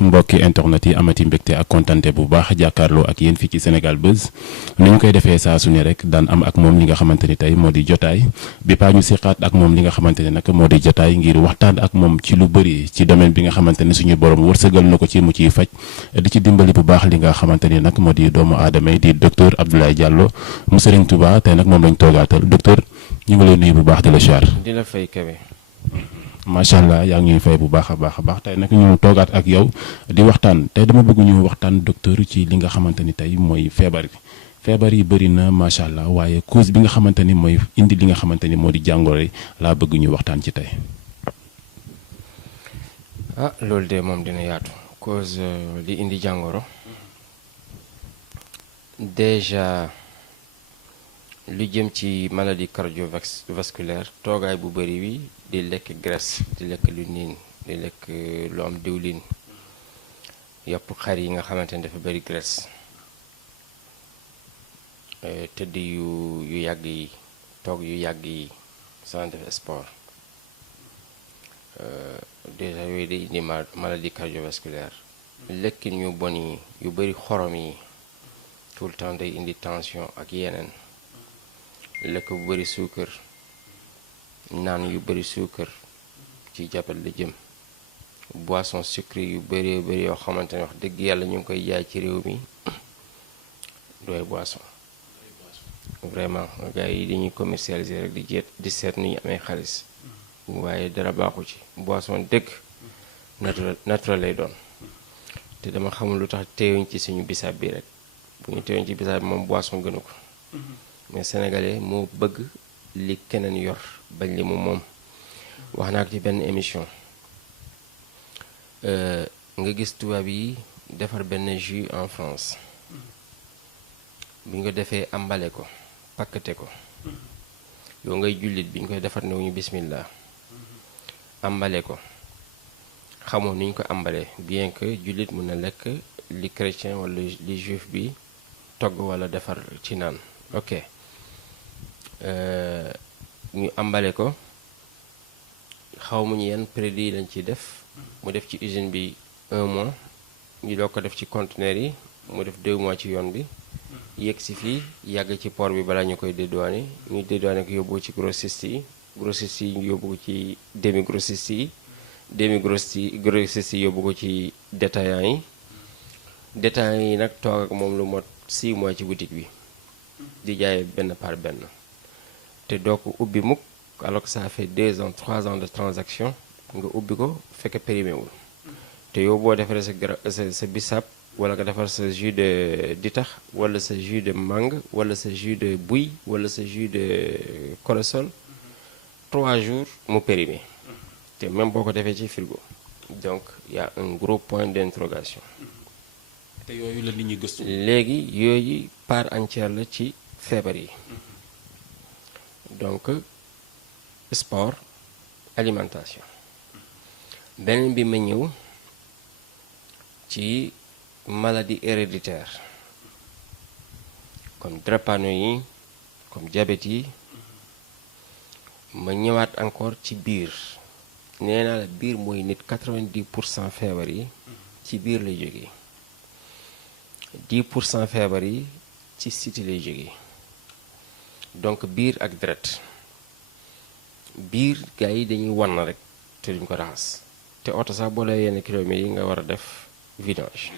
mbokki internet yi amati mbégte ak kontante bu baax jàkkaarloo ak yéen fii ci Sénégal Buzz ni ñu koy defee saa su ne rek daan am ak moom li nga xamante ni tey moo di jotaay bi paa ñu siqaat ak moom li nga xamante ne nag moo di jotaay ngir waxtaan ak moom ci lu bëri ci domaine bi nga xamante ne suñu borom wërsëgal na ko ci mu ciy faj di ci dimbali bu baax li nga xamante ni nag moo di doomu aadama yi di docteur Abdoulaye Diallo mu Serigne Touba tey nag moom lañ toogaatal docteur ñu ngi lay nuyu bu baax di la char di la fay Kébé. macha allah yaa ngi ñuy fay bu baax a baax tey nag ñu toogaat ak yow di waxtaan tey dama bëgg ñu waxtaan docteur ci li nga xamante ni tey mooy feebar yi bëri na macha allah waaye cause bi nga xamante ni mooy indi li nga xamante ni moo di jàngoro yi laa bëgg ñu waxtaan ci tey. Loolu de moom dina yaatu cause li indi jàngoro déjà lu jëm ci maladie cardiovasculaire toogaay bu bëri wi di lekk graisse di lekk lu niin di lekk lu am diwlin yàpp xar yi nga xamante ne dafa bëri graisse tëdd yu yàgg yi toog yu yàgg yi sans def sport déjà yooyu day indi maladie cardiovasculaire lekkin yu bon yi yu bëri xorom yi tout le temps day indi tension ak yeneen lekk bu bëri suukar naan yu bëri suukar ci jabet la jëm boisson sucrée yu bëri yoo xamante ne wax dëgg yàlla ñu ngi koy jaay ci réew mi dooy boisson vraiment gars yi dañuy commercialiser rek di seet ni ñu amee xaalis waaye dara baaxu ci boisson dëgg naturel lay doon te dama xamul lu tax teewuñ ci suñu bisaab bi rek bu ñu teewuñ ci bisaab bi moom boisson gënu ko mais sénégalais moo bëgg li keneen yor bañ li mu moom wax naa ko ci benn émission nga gis tubaab yi defar benn jus en France bi nga defee ambale ko pakkate ko yow ngay jullit bi ñu koy defar ne ñu bismillah ambale ko xamoon ni ñu ko ambale bien que jullit mun na lekk li chrétien wala li juif bi togg wala defar ci naan ok ñu ambale ko xaw ma ñu yenn produit lañ ci def mu def ci usine bi 1 mois ñu doog ko def ci conteneur yi mu def 2 mois ci yoon bi yegg si fii yàgg ci port bi balaa ñu koy dédouaner ñu dédouaner ko yóbbu ci grossiste yi ñu yóbbu ko ci demi grossiste yi yóbbu ko ci détaillant yi nag toog ak moom lu mot 6 mois ci boutique bi di jaay benn par benn te doo ko ubbi mukk alors que ça fait 2 ans 3 ans de transaction nga ubbi ko fekk périmé wul te yow boo defaree sa bisaab wala nga defar sa jus de ditax wala sa jus de mangue wala sa jus de buy wala sa jus de corossol 3 jours mu périmé te même boo ko defee ci frigo donc y a un gros point d'interrogation. te yooyu la nit ñi gëstu. léegi yooyu part entière la ci feebar yi donc sport alimentation beneen bi ma ñëw ci maladie héréditaire comme drépano yi comme diabète yi ma ñëwaat encore ci biir nee naa la biir mooy nit 90% feebar yi ci biir lay jógee 10% feebar yi ci siti lay jógee donc biir ak deret biir gars yi dañuy wan rek te duñ ko raxas te oto sax boo lay yenn kilomètres yi nga war a def vidange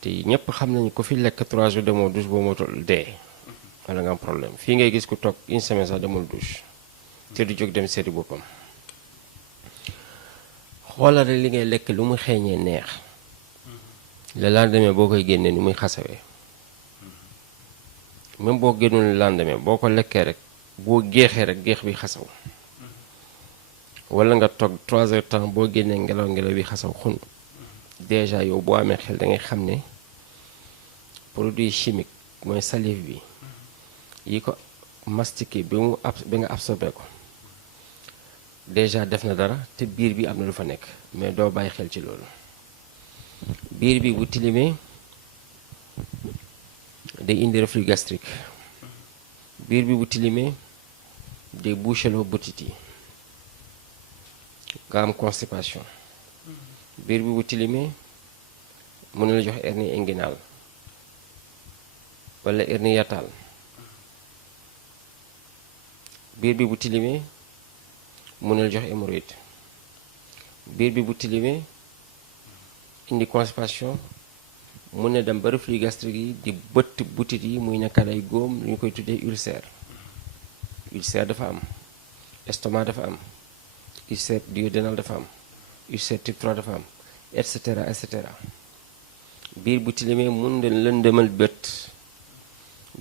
te ñëpp xam nañu ko fi lekk 3 jours demoo douche boo motul dee wala nga am problème fii ngay gis ku toog 1 semaine sax demul douche te du jóg dem seeti boppam xoolal li ngay lekk lu mu xeeñee neex le lendemain boo koy génnee ni muy xasawee même boo génnul le lendemain boo ko lekkee rek boo géexee rek géex bi xasaw wala nga toog 3 heures temps boo génnee ngelaw bi xasaw xun déjà yow boo amee xel da ngay xam ne produit chimique mooy salive bi yi ko mastiqué bi nga absorbé ko déjà def na dara te biir bi am na lu fa nekk mais doo bàyyi xel ci loolu biir bi bu tilimee day indi reflux gastrique biir bi bu tilimee day boucheloo butit yi nga am constipation biir bi bu tilimee mën na la jox hernie inguinale wala hernie hiatale. biir bi bu tilimee mën na la jox hémorroïde. biir bi bu tilimee indi constipation, mën na dem ba reflux gastrique yi di bëtt butit yi muy nekkaat ay góom lu ñu koy tuddee ulcère. ulcère dafa am, estomac dafa am, ulcère duodénal dafa am, ulcère type 3 dafa am, et cetera et cetera. biir bu tilimee mën nga lëndëmal bët.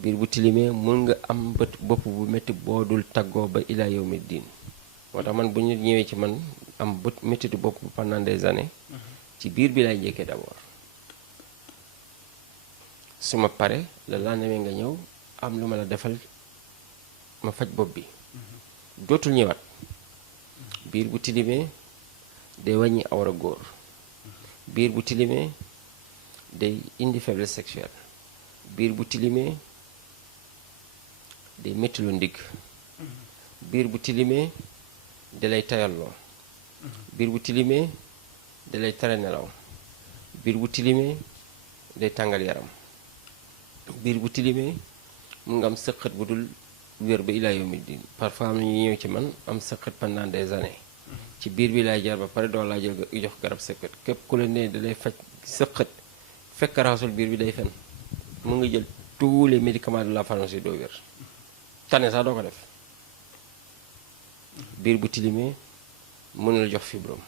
biir bu tilimee mën nga am bët bopp bu métti boo dul tàggoo ba ilaa yawmi diin. moo tax man bu ñu ñëwee ci man am bët méttitu bopp pendant des années ci biir bi lay njëkkee d'abord. su ma pare la lendemain nga ñëw am lu ma la defal ma faj bopp bi dootul ñëwaat. biir bu tilimee day wàññi awra góor. biir bu tilimee day indi faiblesse sexuelle. biir bu tilimee day métti lu ndigg. biir bu tilimee da lay tayalloo. biir bu tilimee da lay tere nelaw. biir bu tilimee day tàngal yaram. biir bu tilimee mun nga am sëqët bu dul wér ba ilaa yawmi diin. parfois am na ñuy ñëw ci man am sëqët pendant des années ci biir bi lay jar ba pare doo laa jël jox garab sëqët. képp ku la ne da lay faj sëqët fekk raxasul biir bi day fen. mu nga jël tous les médicaments de la pharmacie doo wér. tane sax doo ko def. biir bu tilimee mën na la jox fibrome.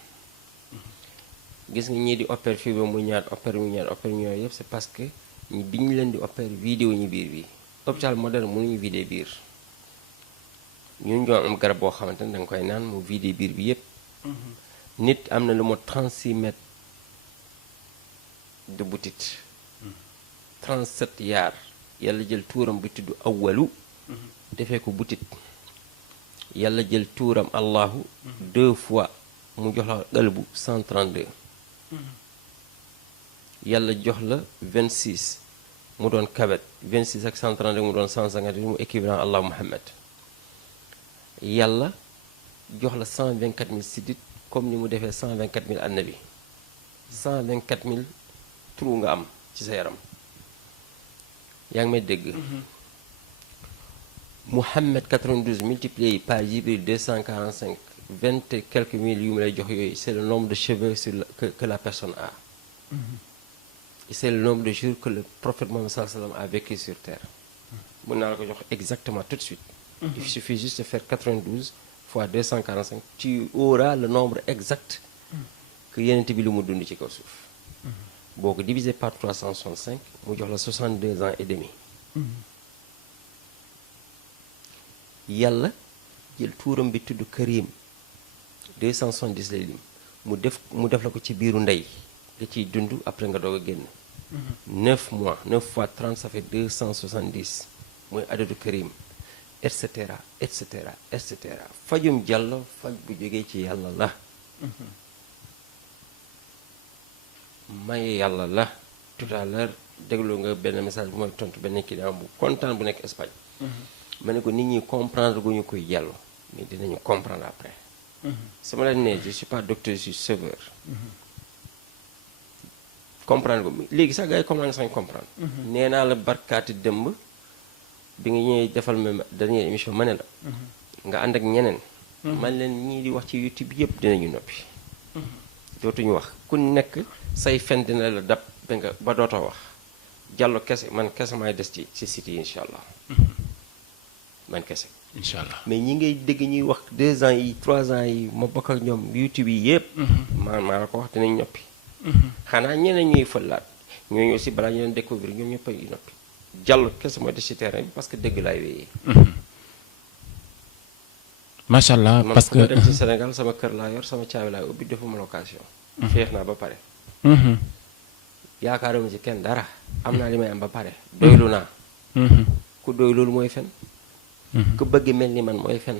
gis nga ñii di opère fibrome mu ñaar opère mu ñaar opère mu ñaar yëpp c'est parce que bi ñu leen di opère vidéo ñu biir bi. hôpital moderne mënuñu vidé biir. ñun ñoo am garab boo xamante ne danga koy naan mu vidé biir bi yëpp. nit am na lu mot 36 mètres de butit. 37 yaar yàlla jël tuuram bi tudd awwalu defee ko butit. yàlla jël tuuram allahu 2 fois mu jox la qalbu 132. yàlla jox la 26 mu doon kabet 26 ak 132 mu doon 150 mu équivalent allah muhammad. yàlla jox la 124 000 sidit comme ni mu defee 124 000 annabi. 124 000 trou nga am ci sa yaram. yaa ngi may dégg. Muhammad 92 multiplié par Jibril 245 20 et quelques mille yu mu lay jox yooyu c'est le nombre de cheveux que la personne a. Et c'est le nombre de jours que le prophète Mohammed sallallahu alayhi wa sallam a vécu sur terre. mën naa la ko jox exactement tout de suite. Il suffit juste de faire 92 fois 245 tu auras le nombre exact que yenent bi lu mu dund ci kaw suuf. boo ko divisé par 365 mu jox la 62 ans et demi. yàlla jël tuuram bi tudd Karim 270 lay lim mu def la ko ci biiru ndey nga ciy dund après nga doog a génn. 9 mois 9 fois 30 ça fait 270 mooy adadu Karim et cetera et cetera et cetera. fajum jàllo faj bu jógee ci yàlla la. maye yàlla la. tout à l'heure déglu nga benn message bu may tontu benn client bu kontaan bu nekk Espagne. ma ne ko nit ñi comprendre gu ñu koy yàllu mais dinañu comprendre après. sama leen ne je suis pas docteur je suis sauveur. comprendre ko léegi sax gars yi comprendre sañ comprendre. nee naa la barkaati dëmb bi nga ñëwee defal ma dernière émission ma ne la. nga ànd ak ñeneen. man leen ñii di wax ci YouTube yëpp dinañu noppi. dootuñu wax ku nekk say fen dina la dab ba dootoo wax jàllo kese man kese maay des ci site yi incha allah. man kese. incha allah mais ñi ngay dégg ñuy wax 2 ans yi 3 ans yi ma bokk ak ñoom YouTube yi yëpp. maa la ko wax dinañ noppi. xanaa ñeneen ñuy fëlaat ñooñu aussi balaa ñu leen découvrir ñoom ñëpp ay noppi. jàll kese mooy des ci terrain bi parce que dëgg laay wéyee. macha allah parce que man dem ci Sénégal sama kër laa yor sama caabi laay ubbi defuma location. feex naa ba pare. yaakaaruma ci kenn dara. am naa li may am ba pare. doylu naa. ku doy loolu mooy fen. ku bëgg mel ni man mooy fen.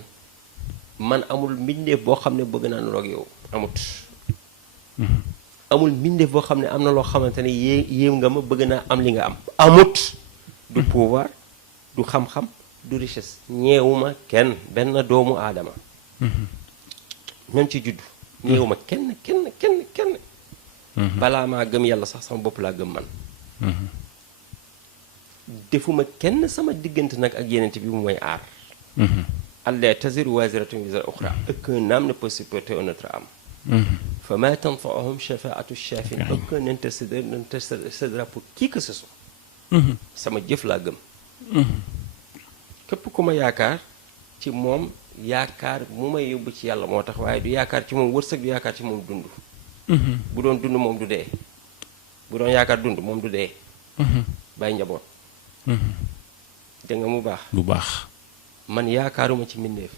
man amul mbindeef boo xam ne bëgg naa nuroog yow amut. amul mbindeef boo xam ne am na loo xamante ne yéem nga ma bëgg naa am li nga am amut. du pouvoir du xam-xam du richesse ñeewuma kenn benn doomu aadama. même ci juddu. ñeewuma kenn. balaa maa gëm yàlla sax sama bopp laa gëm man. defuma kenn sama diggante nag ak yenente bi mu mooy aar. alla taziru waziratun wizra ukhra. Aucun âme ne peut supporter une autre âme. fa ma tanfa'uhum shafa'atu shafin. Aucun n'intercédera pour qui que ce soit. sama jëf laa gëm. képp ku ma yaakaar ci moom yaakaar mu may yóbbu ci yàlla moo tax waaye du yaakaar ci moom wërsëg du yaakaar ci moom dund. bu doon dund moom du dee. bu doon yaakaar dund moom du dee. bàyyi njaboot. dégg nga mu baax. bu baax. man yaakaaruma ci mbindeef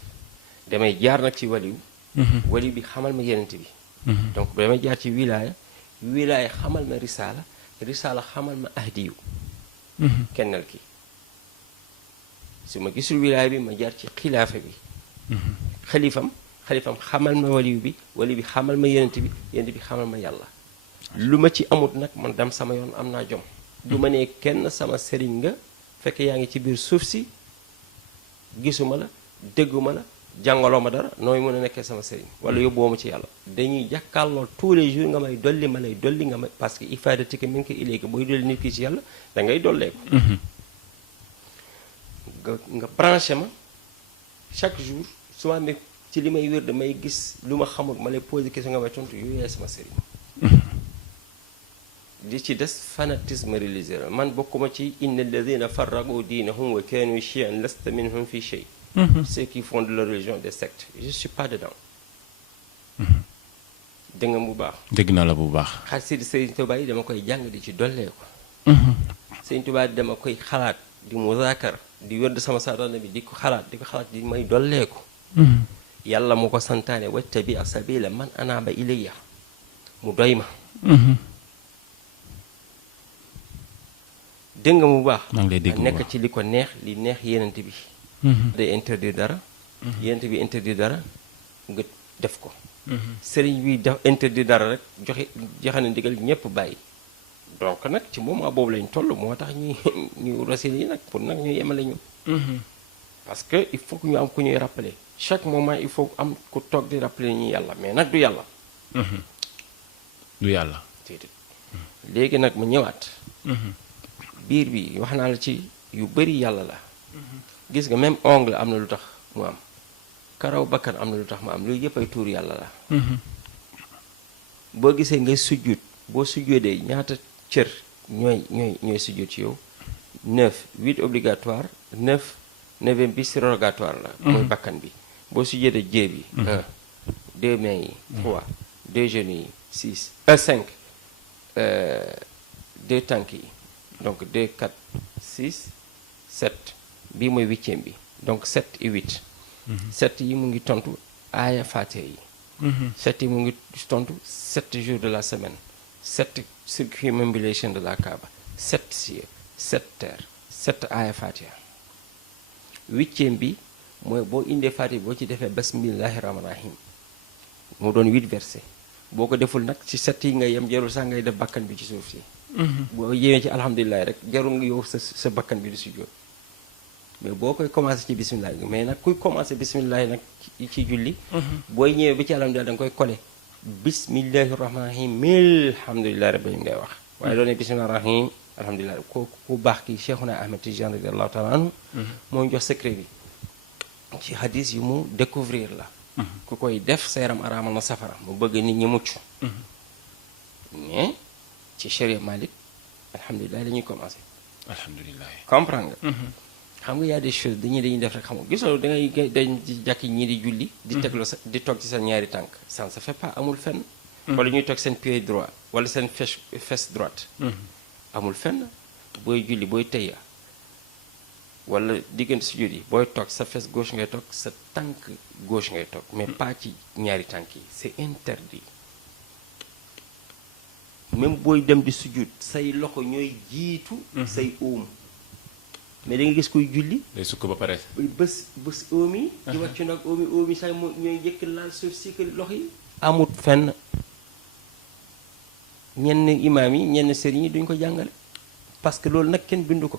damay jaar nag ci waliw. waliw bi xamal ma yenent bi. donc damay jaar ci wilaaya. wilaaya xamal ma risaala. risaala xamal ma ahdiyu. kennal ki su ma gisul wilaaya bi ma jaar ci xilaafa bi. xalifam xamal ma waliw bi waliw bi xamal ma yenent bi xamal ma yàlla. lu ma ci amut nag man dem sama yoon am naa jom. du ma ne kenn sama sëriñ nga fekk yaa ngi ci biir suuf si gisuma la dégguma la jàngaloo ma dara nooy mën a nekkee sama sëriñ wala yóbbuwoo ma ci yàlla. dañuy jàkkaarloo tous les jours nga may dolli ma lay dolli nga may parce que ifaadatika min ka ilayka booy dolli nit ki ci yàlla da ngay dollee ko. nga branché ma chaque jour su ma amee ci li may wér damay gis lu ma xamul ma lay posé question nga may tontu yooyu yaay sama sëriñ. di ci des fanatisme religieux la man bokkuma ci inna alladina farraqu diinahum wa kaanu chiyan lasta minhum fi shay. Ceux qui font de la religion des sectes je suis pas dedans. dégg nga bu baax. dégg naa la bu baax. xasida Sëriñ Tuubaa yi dama koy jàng di ci dollee ko. Sëriñ Tuubaa dama koy xalaat di muzaakar di wërd sama saadana bi di ko xalaat di may dollee ko. yàlla mu ko santaane wattabi sabila man anaaba ilayya mu doy ma. dégg nga mu baax. maa ngi lay dégg bu baax nekk ci li ko neex li neex yenent bi. day interdire dara. yenent bi interdire dara nga def ko. sëriñ bi def interdire dara rek joxe na ndigal ñëpp bàyyi. donc nag ci moment boobu lañ toll moo tax ñu rasil yi nag pour nag ñu yemale ñu. parce que il faut que ñu am ku ñuy rappeler chaque moment il faut am ku toog di rappeler ñu yàlla mais nag du yàlla. du yàlla. léegi nag mu ñëwaat. biir bi wax naa la ci yu bari yàlla la. gis nga même ongle am na lu tax mu am. karaw bakkan am na lu tax mu am loolu yëpp ay tuur yàlla la. boo gisee ngay sujjuut boo sujjoodee ñaata cër ñooy sujjuut ci yow 9 8 obligatoire 9e bi surrogatoire la. mooy bakkan bi boo sujjoodee jee bi. 1 2 mains yi 3 2 genoux yi 6 5 2 tànk yi. donc 2 4 6 7 bii mooy 8e bi donc 7 et 8. 7 yi mu ngi tontu aaya Faatiha yi. 7 yi mu ngi tontu 7 jours de la semaine 7 circumambulation de la Kaaba 7 cieux 7 terres 7 aaya Faatiha. 8e bi mooy boo indee Faatiha boo ci defee bismillahi rahmaani rahim mu doon 8 versets boo ko deful nag ci 7 yi ngay yem jarul sax ngay def bakkan bi ci suuf si. boo yéwee ci alhamdulilah rek jarul nga yow sa bakkan bi di sujjóot mais boo koy commencé ci bisimilah mais nag kuy commencé bisimilah nag ci julli. booy ñëwee ba ci alhamdulilah da nga koy kole. bismillahi rahmaani rahim alhamdulilah rabbil ngay wax. waaye doon ne bisimilah rahim alhamdulilah ku baax ki Cheikhuna Ahmed Tidiane radiyallahu taala anhu moo ñu jox secret bi ci hadis yu mu découvrir la. ku koy def sa yaram araamal na safara mu bëgg nit ñi mucc. mais. ci Sharia Malik alhamdulilah la ñuy commencé. alhamdulilah. comprendre nga. xam nga y a des choses dañuy def rek xam nga gisoo da ngay dañ ci jàkki ñii di julli. di tegloo sa di toog ci seen ñaari tànk. ça ne se fait pas amul fenn. wala ñuy toog seen pied droit wala seen fesse droite. amul fenn booy julli booy tëya wala diggante sujjóot yi booy toog sa fesse gauche ngay toog sa tànk gauche ngay toog mais pas ci ñaari tànk yi c'est interdit. même booy dem di sujjóot say loxo ñooy jiitu. say óom mais da nga gis koy julli. day sukk ba pare. bés óom yi. di wàccu nag óom yi say ñooy njëkk laal suuf si que loxo yi. amut fenn ñenn imaam yi ñenn sëriñ yi duñ ko jàngale parce que loolu nag kenn bindu ko.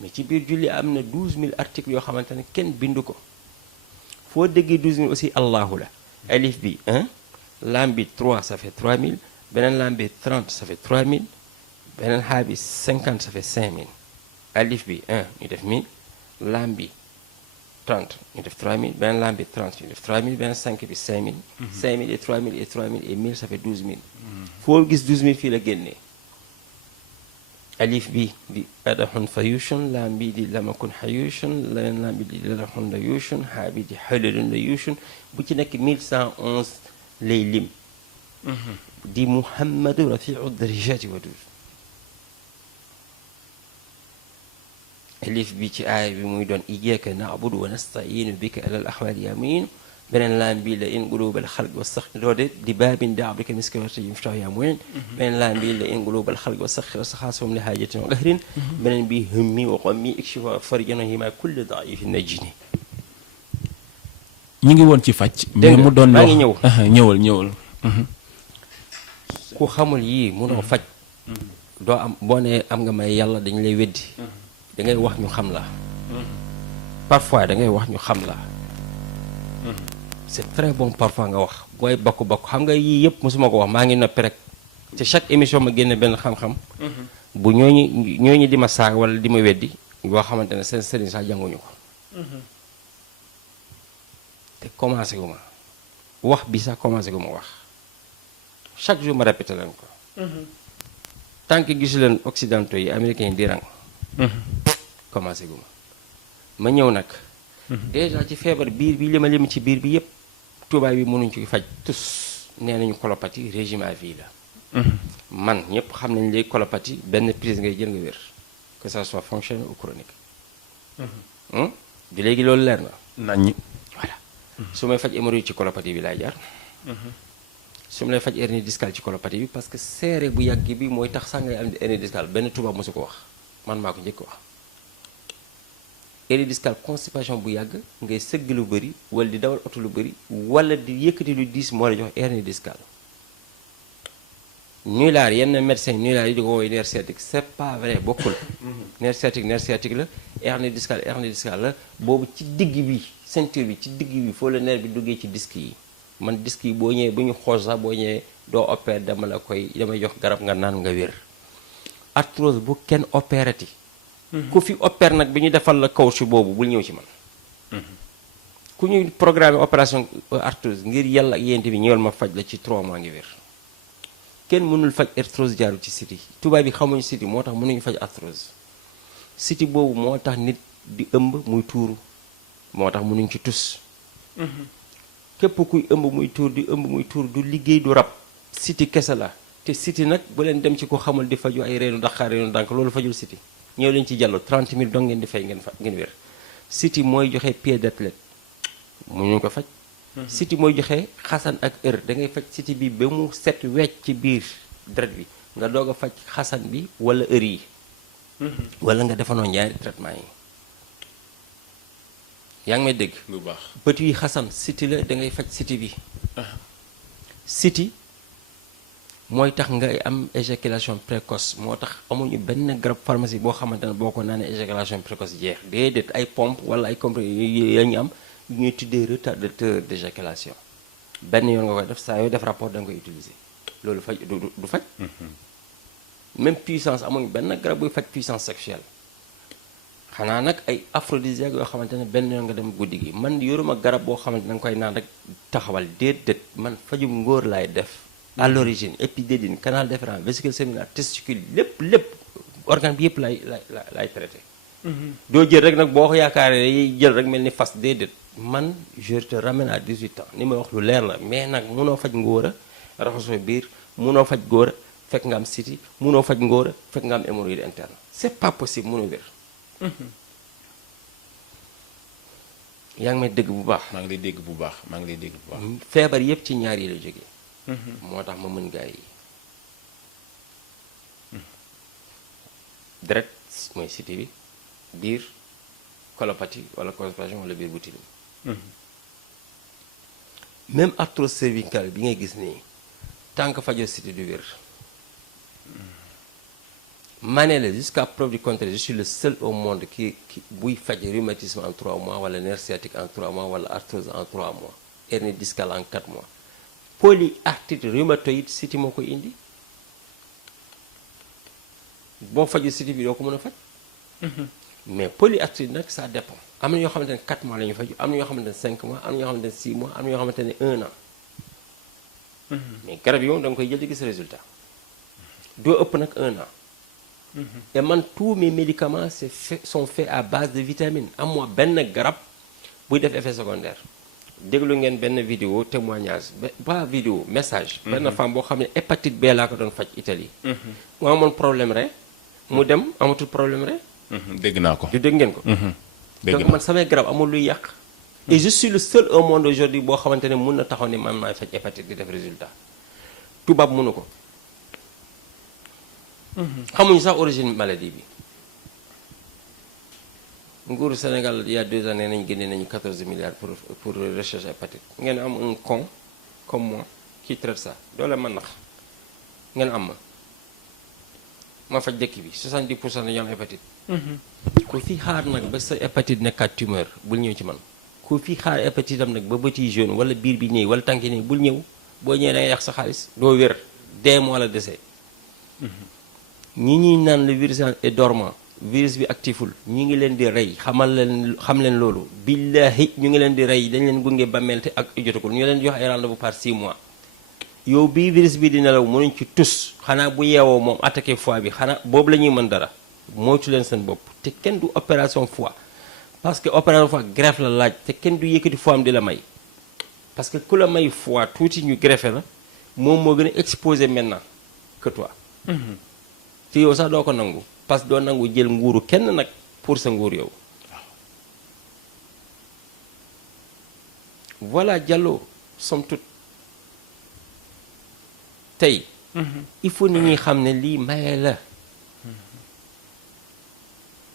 mais ci biir julli am na 12000 articles yoo xamante ne kenn bindu ko foo déggee 12000 aussi allahu la. alif bi 1 lam bi 3 ça fait 3000. beneen laam bi 30 ça fait 3000 beneen xaa bi 50 ça fait 5000 alif bi 1 ñu def 1000 laam bi 30 ñu def 3000 beneen laam bi 30 ñu def 3000 beneen 5 bi 5000 5000 et 3000 et 3000 et 1000 ça fait 12000 foo gis 12000 fii la génnee alif bi di adaxun fayushun laam bi di lamakun xayushun leneen laam bi di ladaxun la yushun xaa bi di xalalun la yushun bu ci nekk 1111 lay lim di muhammadu rafiu darajati wadud alif bi ci aaya bi muy doon iyyaka na'budu wa nasta'inu bika alal ahwali yamin beneen laam bi la in qulubal xalq wa sax doode di baabin da'bika miska wa yuftahu ya mu'in beneen laam bi la in qulubal xalq wa sax saxaasum li haajatin wa qahrin beneen bi hummi wa qammi ikshifa farjana hima kulli da'ifin najini ñu ngi woon ci faj. mais mu doon maa ngi ñëw ñëwal. ku xamul yii munoo faj. doo am boo nee am nga may yàlla dañu lay weddi. da ngay wax ñu xam la. parfois da ngay wax ñu xam la. c'est très bon parfois nga wax booy bokk xam nga yii yëpp mosuma ko wax maa ngi noppi rek te chaque émission ma génne benn xam-xam. bu ñooñu di ma saaga wala di ma weddi boo xamante ne seen sëriñ sax jànguñu ko. te commencé gu ma wax bi sax commencé gu ma wax chaque jour ma répété leen ko. tant que gisu leen occidentaux yi américains yi di rang. commencé gu ma ñëw nag. déjà ci feebar biir bi li ma lim ci biir bi yépp tubaab bi mënuñ ci faj tous nee nañu colopathie régime à vie la. man ñëpp xam nañ léegi colopathie benn prise ngay jël nga wér que ça soit fonctionnel ou chronique. bi léegi loolu leer na. naññ. voilà su may faj hémorroïde ci colopathie bi laay jaar. su ma lay faj hernie discale ci colopathie bi parce que seere bu yàgg bi mooy tax sax ngay am hernie discale benn tubaab mosu ko wax man maa ko njëkk wax. hernie discale constipation bu yàgg ngay sëgg lu bëri wala di dawal oto lu bëri wala di yëkkati lu diis moo la jox hernie discale. nulaar yenn médecin nulaar yi di ko woowee nerf sciatique c'est pas vrai bokkul. nerf sciatique la hernie discale la boobu ci digg bi ceinture bi ci digg bi foo la nerf bi duggee ci disque yi man disque yi boo ñëwee bu ñu xool sax boo ñëwee doo opère damay jox garab nga naan nga wér. arthrose bu kenn opérati. ku fi opère nag bi ñu defal la caoutchouc boobu bul ñëw ci man. ku ñuy programme opération arthrose ngir yàlla ak yéente bi ñëwal ma faj la ci 3 mois ngi wér. kenn mënul faj arthrose jaaru ci siti tubaab bi xamuñu siti moo tax mënuñu faj arthrose siti boobu moo tax nit di ëmb muy tuuru moo tax mënuñ ci tus képp kuy ëmb muy tuur di ëmb muy tuur du liggéey du rab siti kese la te siti nag bu leen dem ci ko xamul di faju ay reenu daqaar reenu dànk loolu fajul siti ñëw leen ci jàllo 30 000 dong ngeen di fay ngeen wér siti mooy joxe pied d'athlète mënuñu ko faj siti mooy joxe xasan ak da ngay faj siti bi ba mu set wecc ci biir deret bi nga doog a faj xasan bi wala yi wala nga defanoo ñaari traitement yi yaa ngi may dégg bu baax bët yi xasan siti la da ngay faj siti bi siti mooy tax ngay am éjaculation précoce moo tax amuñu benn garab pharmacie boo xamante ne boo ko naanee éjaculation précoce jeex déedéet ay pompe wala ay comprimés ya ñu am ñuy tuddee retardateur d'éjaculation benn yoon nga koy def saa yoo def rapport da nga koy utiliser loolu faj du faj même puissance amuñu benn garab buy faj puissance sexuelle xanaa nag ay aphrodisiaque yoo xamante ne benn yoon nga dem guddi gi man yoruma garab boo xamante ne da nga koy naan rek taxawal déedéet man fajum ngóor laay def à l'origine épidédine canal déférent vésicule séminaire testicule lépp organe bi yëpp lay traité doo jël rek nag boo ko yaakaaree jël rek mel ni fas déedéet man je te ramène à 18 ans ni may wax lu leer la mais nag munoo faj ngóora raxasoo biir munoo faj góora fekk nga am siti munoo faj ngóora fekk nga am hémorroïde interne c'est pas possible munoo wér yaa ngi may dégg bu baax maa ngi lay dégg bu baax feebar yépp ci ñaar yi la jógee moo tax ma mën gaa yi deret mooy siti bi biir colopathie wala constipation wala biir bu tilim même arthrose cervicale bi ngay gis nii tant que fajoo siti du wér ma ne la jusqu'à preuve du contraire je suis le seul au monde qui buy faj rhumatisme en 3 mois wala nerf sciatique en 3 mois wala arthrose en 3 mois hernie discale en 4 mois polyarthrite rhumatoïde siti moo koy indi boo faju siti bi doo ko mën a faj mais polyarthrite nag ça dépend am na ñoo xamante ne 4 mois la ñu faju am na ñoo xamante ne 5 mois am na ñoo xamante ne 6 mois am na ñoo xamante ne 1 an mais garab yi moom da nga koy jël di gis résultat doo ëpp nag 1 an et man tous mes médicaments sont faits à base de vitamines amoo benn garab buy def effet secondaire déglu ngeen benn vidéo témoignage pas vidéo message benn femme boo xam ne hépatite B laa ko doon faj Italie mu amoon problème rek mu dem amatul problème rek dégg naa ko du dégg ngeen ko donc man samay garab amul luy yàq et je suis le seul au monde aujourd'hui boo xamante ne mun na taxaw ni man maay faj hépatite di def résultat tubaab mënu ko xamuñu sax origine maladie bi nguuru Sénégal il y a 2 années nañ génne nañu 14 milliards pour recherche hépatite ngeen am un con comme moi qui traite ça doole man nax ngeen am ma faj dëkk bi 70% dañu am hépatite ku fi xaar nag ba sa hépatite nekkaat tumeur bul ñëw ci man ku fi xaar hépatite am nag ba bët yi jaune wala biir bi néew wala tànk yi néew bul ñëw boo ñëwee da nga yàq sa xaalis doo wér dee moo la dese ñi ñuy naan le virus est dormant virus bi actiful ñi ngi leen di rey xam leen loolu billahi ñu ngi leen di rey dañ leen gunge ba melte ak jotagul ñu leen jox ay rendez-vous par 6 mois yow bii virus bi di nelaw mënuñ ci tus xanaa bu yeewoo moom attaqué foie bi xanaa boobu la ñuy mën dara moytu leen seen bopp te kenn du opération foie parce que opération foie greffe la laaj te kenn du yëkkati foie am di la may parce que ku la may foie tuuti ñu greffé la moom moo gën a exposé maintenant que toi te yow sax doo ko nangu parce que doo nangu jël nguuru kenn nag pour sa nguur yow voilà Diallo somme toute tey il faut nit ñi xam ne lii maye la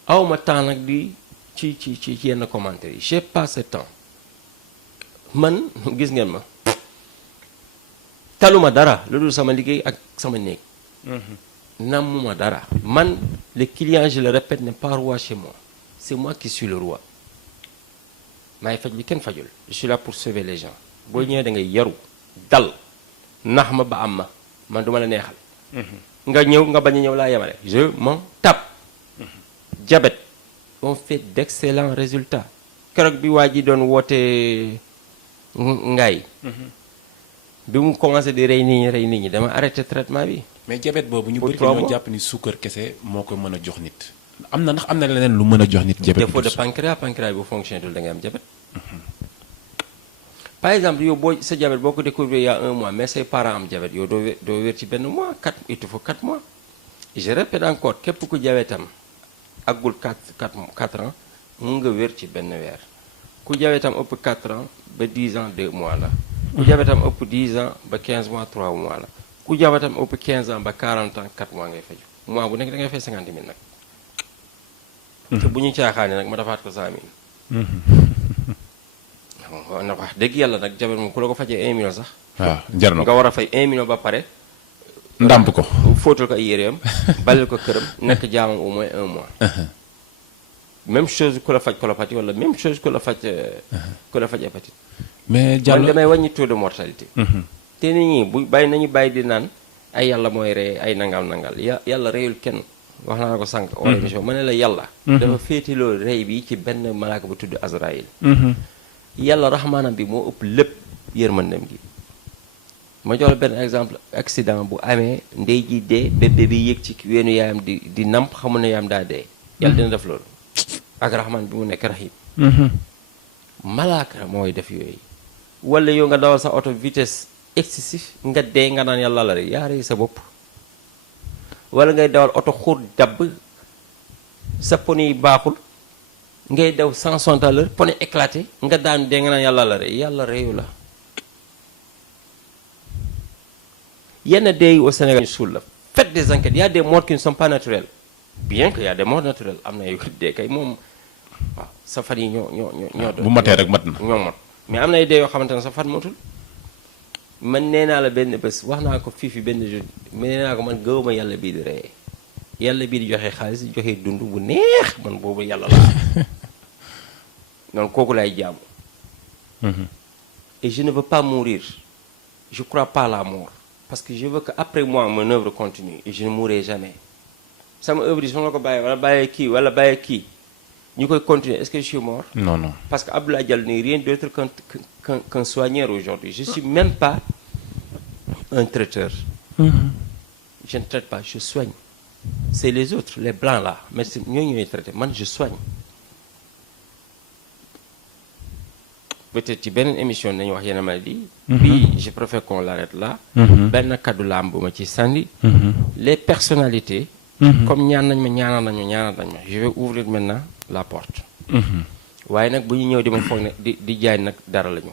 awma temps nag di ci yenn commentaires yi j'ai pas ce temps man gis ngeen ma taluma dara lu dul sama liggéey ak sama néeg namuma dara man le client je le répète n'est pas roi chez moi c'est moi qui suis le roi maay faj bi kenn fajul je suis là pour sauver les gens boo ñëwee da ngay yaru dal nax ma ba am ma man duma la neexal nga ñëw nga bañ a ñëw laa yemale je m'en tape diabète on fait d'excellents résultats keroog bi waa ji doon woote ngaay bi mu commencé di rey nit ñi dama arrêté traitement bi mais diabète boobu ñu bëri dañoo jàpp ni suukar kese moo ko mën a jox nit am na ndax am na leneen lu mën a jox nit diabète défaut de pancréas bu fonctionné dul da ngay am diabète par exemple yow boo sa diabète boo ko découvrir il y a 1 mois mais say parents am diabète yow doo wér ci benn mois 4 il te faut 4 mois je répète encore képp ku diabète am aggul 4 ans mun nga wér ci benn weer ku diabète am ëpp 4 ans ba 10 ans 2 mois la ku diabète am ëpp 10 ans ba 15 mois 3 mois la ku diabète am ëpp 15 ans ba 40 ans 4 mois ngay faju mois bu nekk da ngay fay 50 000 nag te bu ñu caaxaane nag ma defaat ko 100 000 na wax dëgg yàlla nag diabète moom ku la ko fajee 1 million sax waaw jar na ko nga war a fay 1 million ba pare ndàmp ko fóotal ko ay yéreem balil ko këram nekk jaamam au moins 1 mois même chose ku la faj colopathie wala même chose ku la faj hépatite mais Diallo man damay wàññi taux de mortalité te nit ñi bu nañu bàyyi di naan ay yàlla mooy rey ay nangal yàlla reyul kenn wax naa ko sànq wala émission ma ne la yàlla dafa féetiloo rey bi ci benn malaaka bu tudd Azraïl yàlla raxmaanam bi moo ëpp lépp yërmandem gi ma jox la benn exemple accident bu amee ndey ji dee bébé bi yëg ci weenu yaayam di namp xamul ne yaayam daa dee yàlla dina def loolu ak raxmaan bi mu nekk rahim malaaka mooy def yooyu wala yow nga dawal sa oto vitesse excessive nga dee nga naan yàlla la rek yaa rey sa bopp wala ngay dawal oto xur dabb sa pneu yi baaxul ngay daw 160 à l'heure pneu éclaté nga daan dee nga naan yàlla la rek yàlla reyu la yenn dee yi au Sénégal suul la faites des enquêtes il y a des morts qui ne sont pas naturelles bien que y a des morts naturelles am na yu dee kay moom waaw sa fan yi ñoo bu matee rek mat na ñoo mat mais am na ay dee yoo xamante ne sa fan matul man nee naa la benn bés wax naa ko fii benn jour nee naa ko man gëwuma yàlla bii di reyee yàlla bii di joxe xaalis di joxe dund bu neex man boobu yàlla la noonu kooku lay jaamu et je ne veux pas mourir je crois pas à la mort parce que je veux que après moi mon œuvre continue et je ne mourrai jamais sama œuvre yi su ma la ko bàyyee wala bàyyee kii ñu koy continuer est-ce que je suis mort? Non, non. Parce que Abdoulaye Diallo n'est rien d'autre qu'un soigneur aujourd'hui. Je suis même pas un traiteur. Je ne traite pas, je soigne. C'est les autres, les blancs là. Mais ñooñu ñooy traité man je soigne. Peut-être ci beneen émission nañu wax yenn maladie. Bii je préfère qu'on l'arrête là. benn kaddu la am bu ma ci sànni. Les personnalités. Comme ñaanal nañ ma je vais ouvrir maintenant la porte. waaye nag bu ñu ñëw di ma foog ne di jaay nag dara la ñu.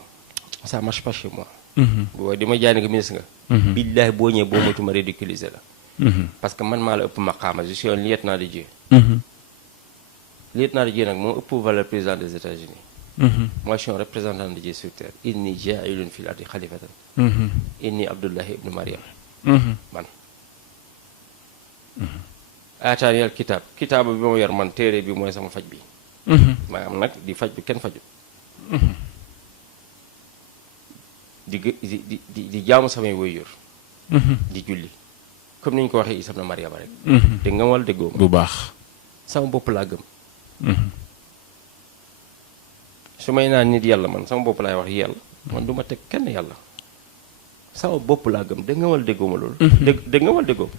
Ça marche pas chez moi. boo di ma jaay ne nga ministre nga. billahi boo ñëwee boo moytu ma ridiculiser la. parce que man maa la ëpp maqaama je suis un lieutenant de Dieu. Lieutenant de Dieu nag moo ëpp valeur président des États-Unis. Moi je suis un représentant de Dieu sur terre. inni jaa'ilun fil ardi xalifatan. inni Abdullahi ibnu Mariam. man. aataaniyal kitaab bi ma yor man téere bi mooy sama faj bi. maa am nag di faj bi kenn faju di jaamu samay waajur di julli comme ni ñu ko waxee Isa na Mariama rek. te nga wal déggoo ma bu baax. sama bopp laa gëm. su may naan nit yàlla man sama bopp laay wax yàlla man du ma teg kenn yàlla sama bopp laa gëm dégg nga wal déggoo ma loolu. dégg nga wal déggoo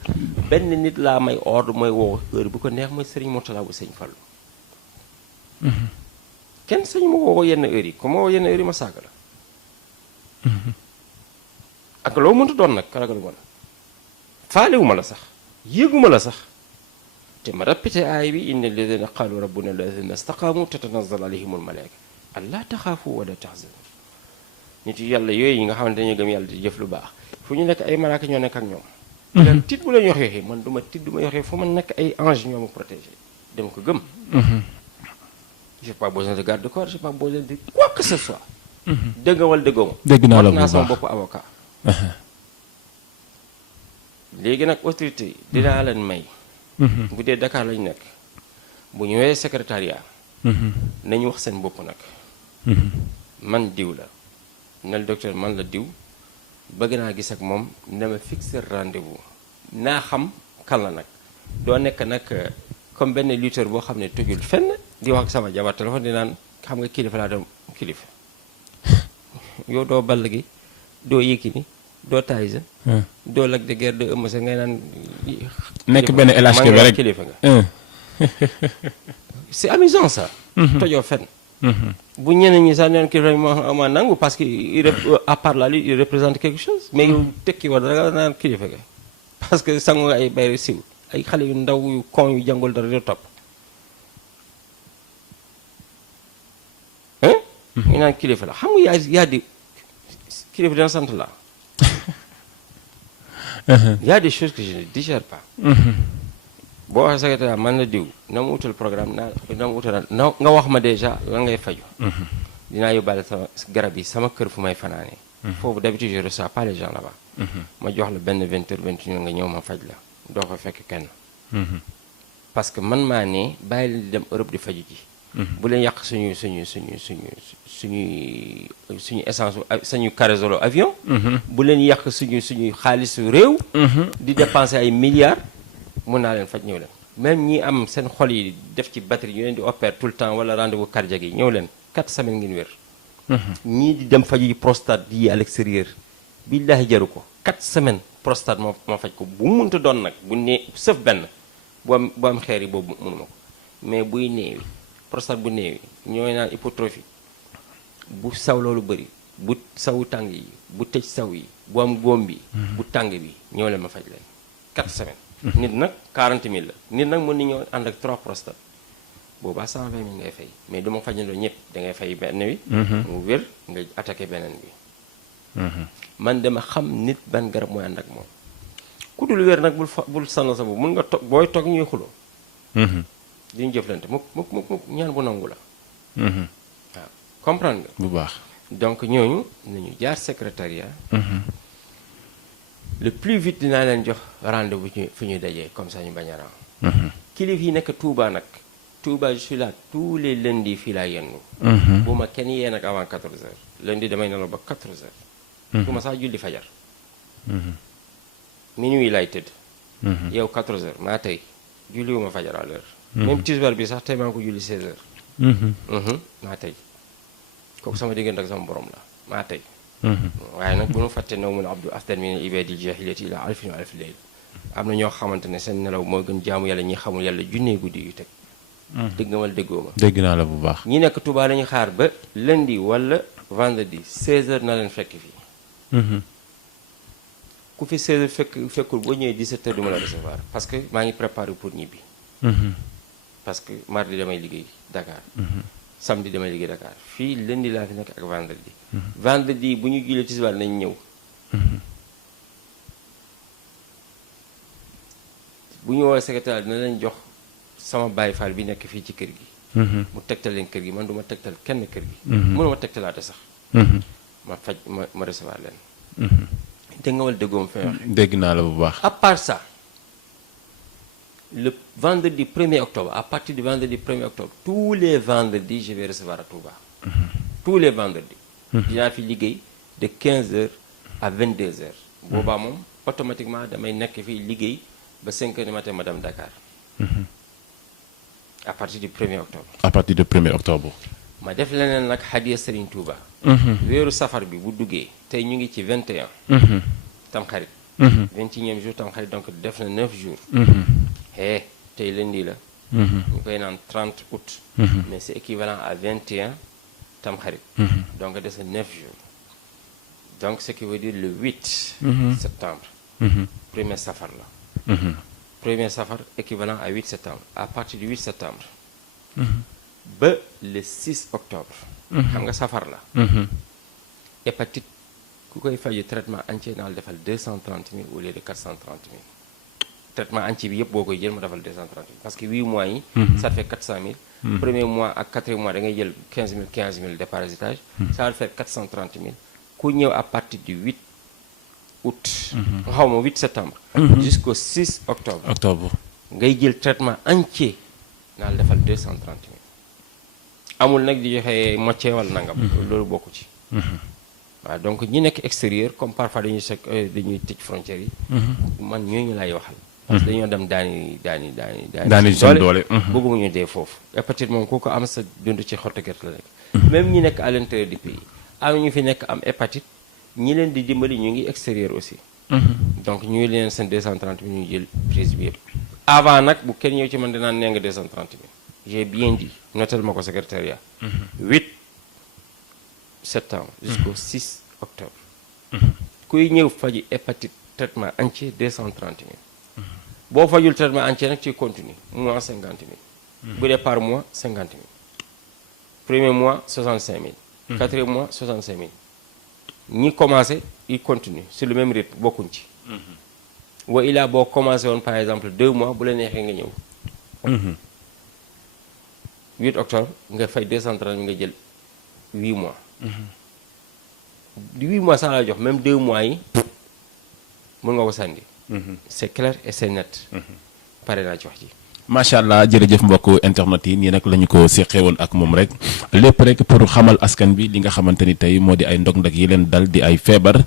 benn nit laa may ordre mooy woo heure bu ko neex mooy Serigne Mourtala bu Sëñ Fallu. kenn sañu ma woo yenn heure yi comme ma woo yenn heure yi ma saaga la. ak loo mënta doon nag karagalu ma la faalewuma la sax yéeguma la sax te ma répété aay bi inna alladina qaalu rabbuna alladina istaqaamu tatanazzalu alayhimul malaika allaa taxaafu wala tahzanu nit yàlla yooyu yi nga xamante dañoo gëm yàlla di jëf lu baax fu ñu nekk ay malaaka ñoo nekk ak ñoom. leen tiit bu la ñu yoxee man du ma tiit du ma yoxee fu ma nekk ay ange ñoo ma protégé dama ko gëm. j'ai pas besoin de garde corps j'ai pas besoin de quoi que ce soit. dégg nga wala déggoo ma. dégg naa la bu naa baax sama bopp avocat. léegi nag autorité yi dinaa leen may. bu dee Dakar lañu nekk bu ñëwee secrétariat. nañu wax seen bopp nag. man diw la nel docteur man la diw bëgg naa gis ak moom na ma fixer rendez-vous naa xam kan la nag doo nekk nag comme benn lutteur boo xam ne tujul fenn di wax ak sama jabar téléphone di naan xam nga kilifa laa doon kilifa yow doo Balla gi doo Yékini doo Tyson doo Lac de Guiers doo Eumeu Sène ngay naan nekk benn LHK bi rek kilifa nga c'est amusant ça tojoo fenn bu ñeneen ñi sax neen kilifa ma nangu parce que à part la lutte il représente quelque chose mais yow tekki war dara naan kilifa nga parce que sangu nga ay bayre siw ay xale yu ndaw yu kon yu jàngul dara di topp ñu naan kilifa la xam nga yaa di kilifa dina sant la y a des choses que je ne digère pas boo waxee secrétaire man la diw na mu utal programme na mu utal na nga wax ma déjà lan ngay faju dinaa yóbbaale sama garab yi sama kër fu may fanaane foofu d'habitude je reçois pas les gens là-bas ma jox la benn 20h 21h nga ñëw ma faj la doo fa fekk kenn parce que man maa ne bàyyi leen di dem Europe di faju ji bu leen yàq suñu essence suñu carrosolo avion bu leen yàq suñu xaalisu réew di dépenser ay milliards mun naa leen faj ñëw leen même ñi am seen xol yi def ci batterie ñu leen di opérer tout le temps wala rendez-vous cardiaque yi ñëw leen 4 semaines ngeen wér ñii di dem faju ji prostate yi à l'extérieur billaahi jaru ko 4 semaines prostate moo faj ko bu munta doon nag bu nee sëf benn bu am xeer yi boobu mënuma ko mais buy néewi prostate bu néewi ñooy naan hypertrophie bu saw loolu bëri bu sawu tàng yi bu tëj saw yi bu am góom bi bu tàng bi ñëw leen ma faj leen 4 semaines nit nag 40 000 la nit nag mën nañoo ànd ak 3 prostate boobaa 120 000 ngay fay mais du ma fajandoo ñëpp da ngay fay benn wi mu wér nga attaqué beneen bi man dama xam nit ban garab mooy ànd ak moom ku dul wér nag bul sànn sa boobu mun nga toog booy toog ñuy xuloo diñu jëflante mukk ñaan bu nangu la waaw comprendre nga bu baax donc ñooñu nañu jaar secrétariat le plus vite dinaa leen jox rendez-vous fu ñuy dajee comme ça ñu bañ a ran kilif yi nekk Touba nag Touba je suis là tous les lundis fii laa yendu bu ma kenn yee nag avant 14h lundi damay nelaw ba 14h du ma sax julli fajar. minuit lay tëdd. yow 14h maa tey julliwuma fajar à l'heure. même tisbaar bi sax tey maa ngi ko julli 16h. maa tey kooku sama diggante ak sama borom la maa tey. waaye nag bu nu fàtte nawmul abdu afdal min ibadil jahiliyati ila alfin wa alfi layl. am na ñoo xamante ne seen nelaw moo gën jaamu yàlla ñi xamul yàlla junnee guddi yu teg. dégg nga wala déggoo ma. dégg naa la bu baax. ñi nekk Touba lañu xaar ba lundi wala vendredi 16h na leen fekk fii. ku fi 16h fekkul boo ñëwee 17h du ma la recevoir parce que maa ngi préparé pour ñibbi. parce que mardi damay liggéey Dakar. samedi damay liggéey Dakar fii lundi laa fi nekk ak vendredi. vendredi bu ñu jullee tisbaar nañ ñëw. bu ñu woowee secrétaire dina leen jox sama baay faal bi nekk fii ci kër gi. mu tegtal leen kër gi man du ma tegtal kenn kër gi. mënuma tegtalaate sax. ma faj ma recevoir leen. dégg nga wala déggoom fi wax. dégg naa la bu baax. à part ça le vendredi 1er octobre à partir du vendredi 1er octobre tous les vendredis je vais recevoir à Touba. tous les vendredis. dinaa fi liggéey de 15h à 22h. boobaa moom automatiquement damay nekk fii liggéey ba 5h du matin ma dem Dakar. à partir du 1er octobre. à partir du 1er octobre. ma def leneen nag hadiya Serigne Touba. weeru safar bi bu duggee tey ñu ngi ci 21. tamxarit. 21e jour tamxarit donc def na 9 jours. tey lundi la. ñu koy naan 30 août. mais c'est équivalent à 21 tamxarit. donc des na 9 jours. donc ce qui veut dire le 8 septembre. premier safar la. premier safar équivalent à 8 septembre à partir du 8 septembre. ba le 6 octobre. xam nga safar la. hépatite ku koy faju traitement entier naal defal 230 000 au lieu de 430 000. traitement entier bi yëpp boo koy jël mu defal 230 000 parce que 8 mois yi. ça fait 400 000. premier mois ak 4e mois da ngay jël 15 000 déparasitage. ça va faire 430 000. ku ñëw à partir du 8 août. xaw ma 8 septembre. jusqu'au 6 octobre. ngay jël traitement entier naal defal 230 000. amul nag di joxe moitié wala nangam. loolu bokku ci. waaw donc ñi nekk extérieur comme parfois dañuy tëj frontières yi. man ñooñu lay waxal. parce que dañoo dem daani seen doole. bëgguma ñu dee foofu. hépatite moom kooku am sa dund ci xottu gerte la nekk. même ñi nekk à l'intérieur du pays am ñu fi nekk am hépatite ñi leen di dimbali ñu ngi extérieur aussi. donc ñu ngi leen seen 230 000 ñu jël prise bi yëpp. avant nag bu kenn ñëw ci man dinaa nee nga 230 000. j'ai bien dit notel ma ko secrétariat. 8 septembre jusqu'au 6 octobre. kuy ñëw faji hépatite traitement entier 230 000. boo fajul traitement entier nag ci continue mois 50 000. bu dee par mois 50 000. premier mois 65 000. quatrième mois 65 000. ñi commencé ils continuent sur le même rythme bokkuñ ci. wa ilaa boo commencé woon par exemple 2 mois bu la neexee nga ñëw. 8 octobre nga fay 230 000 nga jël 8 mois. 8 mois sax la jox même 2 mois yi mën nga ko sànni. c'est clair et c'est net. pare naa ci wax ji. macha allah jërëjëf mbokk internet yi nii nag la ñu ko seqee woon ak moom rek lépp rek pour xamal askan bi li nga xamante ni tey moo di ay ndog-ndog yi leen dal di ay feebar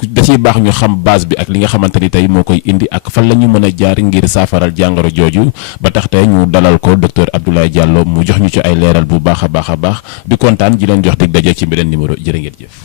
da ciy baax ñu xam base bi ak li nga xamante ni tey moo koy indi ak fan la ñu mën a jaar ngir saafaral jàngoro jooju ba tax tey ñu dalal ko docteur Abdoulaye Diallo mu jox ñu ci ay leeral bu baax a baax di kontaan ji leen jox dig daje ci beneen numéro jërë ngeen jëf.